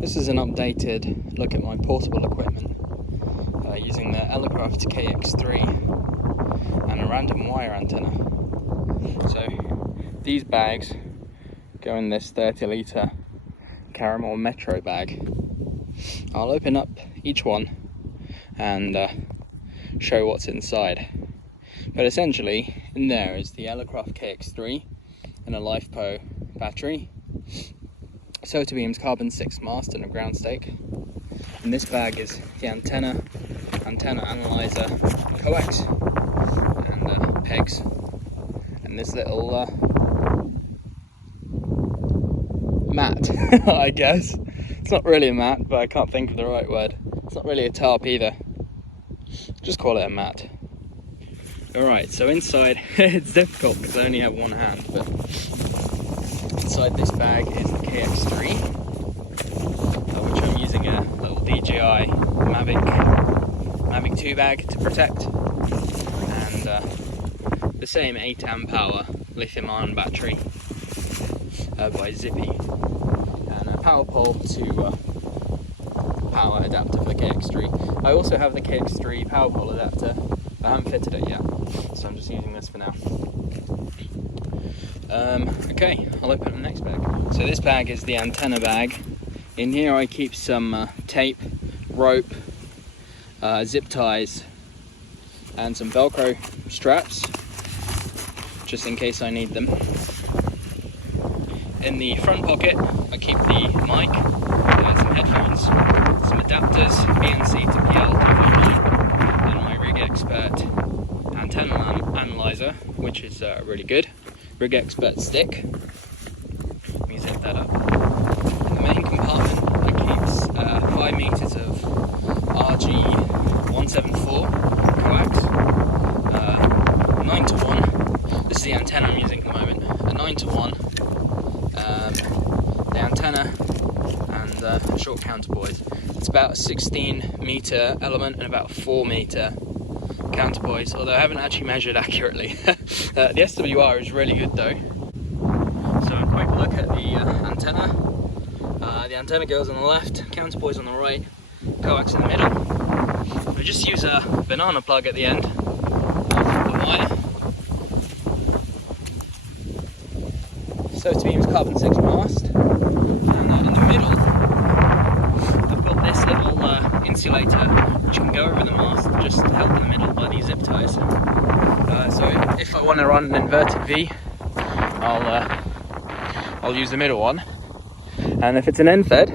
This is an updated look at my portable equipment using the Elecraft KX3 and a random wire antenna. So these bags go in this 30-litre caramel metro bag. I'll open up each one and show what's inside. But essentially in there is the Elecraft KX3 and a LifePo battery, Sotobeam's carbon 6 mast and a ground stake. In this bag is the antenna analyzer, coax, and pegs, and this little mat, I guess. It's not really a mat, but I can't think of the right word. It's not really a tarp either. Just call it a mat. Alright, so inside, it's difficult because I only have one hand, but inside this bag is the KX3, which I'm using a little DJI Mavic 2 bag to protect, and the same 8 amp hour lithium-ion battery by Zippy, and a power pole to power adapter for the KX3. I also have the KX3 power pole adapter, but I haven't fitted it yet, so I'm just using this for now. Okay, I'll open the next bag. So this bag is the antenna bag. In here I keep some tape, rope, zip ties, and some Velcro straps, just in case I need them. In the front pocket I keep the mic, some headphones, some adapters, BNC to PL 2.9, and my Rig Expert antenna analyzer, which is really good. Rig Expert stick. Let me zip that up. In the main compartment I keep 5 meters of RG174 coax, 9:1. This is the antenna I'm using at the moment. A 9:1. The antenna and short counterpoise. It's about a 16 meter element and about a 4 meter counterpoise, although I haven't actually measured accurately. The SWR is really good though. So a quick look at the antenna. The antenna goes on the left, counterpoise on the right, coax in the middle. I just use a banana plug at the end of the wire. Sotobeam's carbon 6 mast, and in the middle I've got this little insulator which can go over the mast, just held in the middle by these zip ties. So if I want to run an inverted V, I'll use the middle one, and if it's an end fed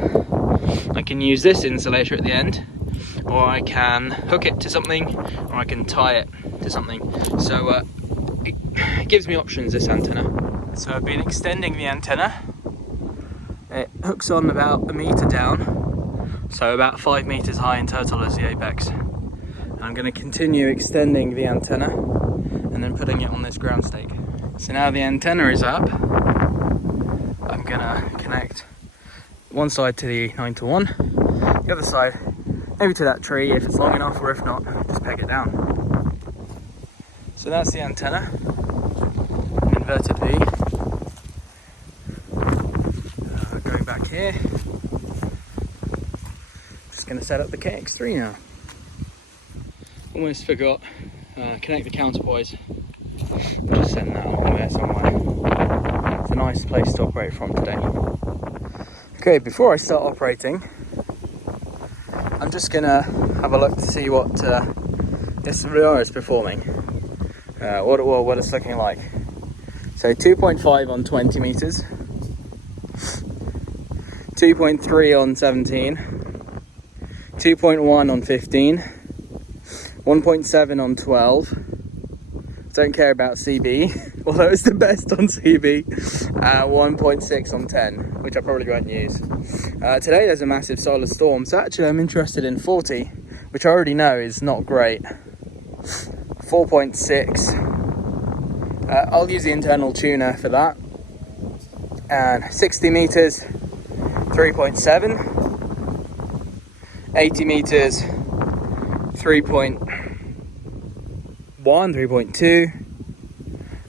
I can use this insulator at the end, or I can hook it to something, or I can tie it to something. So it gives me options, this antenna. So I've been extending the antenna. It hooks on about a meter down, so about 5 meters high in total as the apex. And I'm going to continue extending the antenna and then putting it on this ground stake. So now the antenna is up, I'm going to connect one side to the 9:1, the other side maybe to that tree if it's long enough, or if not, just peg it down. So that's the antenna, inverted V. Going back here, just going to set up the KX3 now. Almost forgot, connect the counterpoise. Just setting that on there somewhere. It's a nice place to operate from today. Okay, before I start operating, I'm just going to have a look to see what SWR is performing, what it's looking like. So 2.5 on 20 meters, 2.3 on 17, 2.1 on 15, 1.7 on 12. Don't care about CB, although it's the best on CB. 1.6 on 10, which I probably won't use. Today there's a massive solar storm, so actually I'm interested in 40, which I already know is not great. 4.6. I'll use the internal tuner for that. And 60 meters, 3.7. 80 meters, 3.1, 3.2,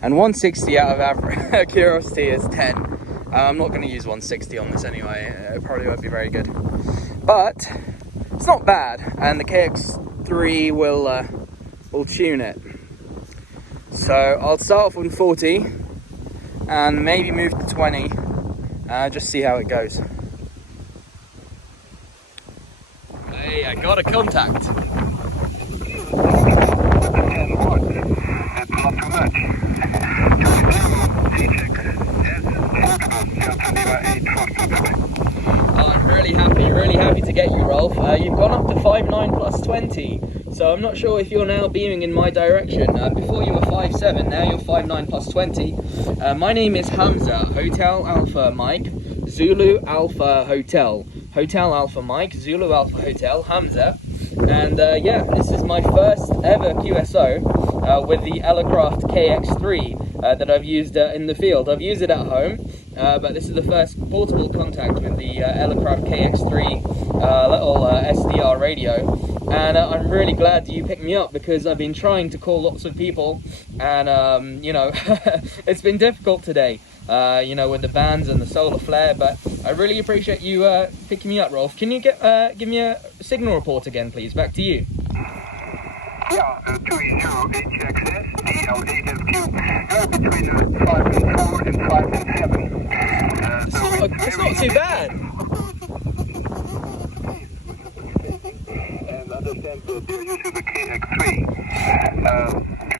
and 160 out of curiosity is 10. I'm not going to use 160 on this anyway, it probably won't be very good. But it's not bad, and the KX3 will tune it. So I'll start off with 40 and maybe move to 20, just see how it goes. Hey, I got a contact. Oh, I'm really happy to get you, Rolf. You've gone up to 5.9 plus 20, so I'm not sure if you're now beaming in my direction. Before you were 5.7, now you're 5.9 plus 20. My name is Hamza, Hotel Alpha Mike, Zulu Alpha Hotel. Hotel Alpha Mike, Zulu Alpha Hotel, Hamza. And yeah, this is my first ever QSO with the Elecraft KX3 that I've used in the field. I've used it at home, but this is the first portable contact with the Elecraft KX3 little SDR radio. And I'm really glad you picked me up, because I've been trying to call lots of people, and you know, it's been difficult today, you know, with the bands and the solar flare. But I really appreciate you picking me up, Rolf. Can you give me a signal report again, please? Back to you. Yeah, 280HXS, DL8FQ, between 5.4 and 5.7. It's not too bad.